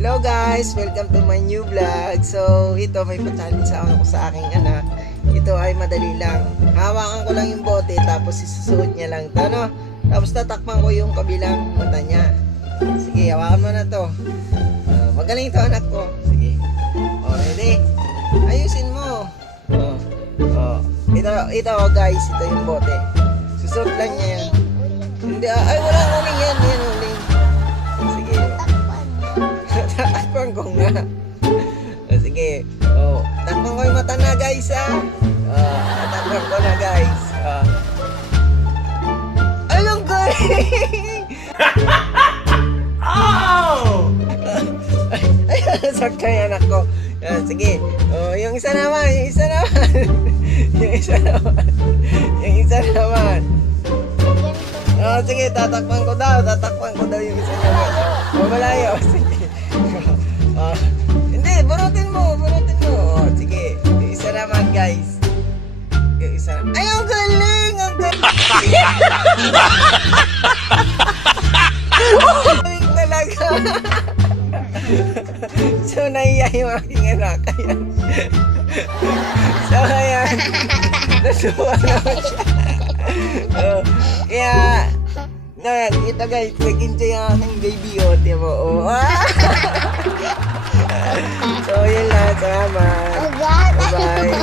Hello guys! Welcome to my new vlog. So, ito may pa-challenge ako sa aking anak. Ito ay madali lang. Hawakan ko lang yung bote tapos isusuot niya lang ito, no? Tapos tatakpan ko yung kabilang mata niya. Sige, hawakan mo na to. Magaling ito anak ko. Sige. Ready? Ayusin mo. Ito guys, ito yung bote. Susuot lang niya yan. Hindi, ay walang uling yan. Yan uling. Sige. Takpan ko nga. Sige. Takpan ko yung mata na guys takpan ko na guys. Ay, ang galing! Ay, nasaktan yung anak ko. Sige. Yung isa naman. Yung isa naman. Sige, tatakpan ko daw yung isa naman. Malayo. Sige. Hindi, bunutin mo. Sige, yung isa naman guys. Yung isa naman. Ay, ang galing! Galing talaga. So, naiya yung aking anak. So, ayan. Nasuwa naman siya. Kaya, ito guys, nag-enjoy ang aking baby, di mo. So, yun lang. Salamat. Bye-bye.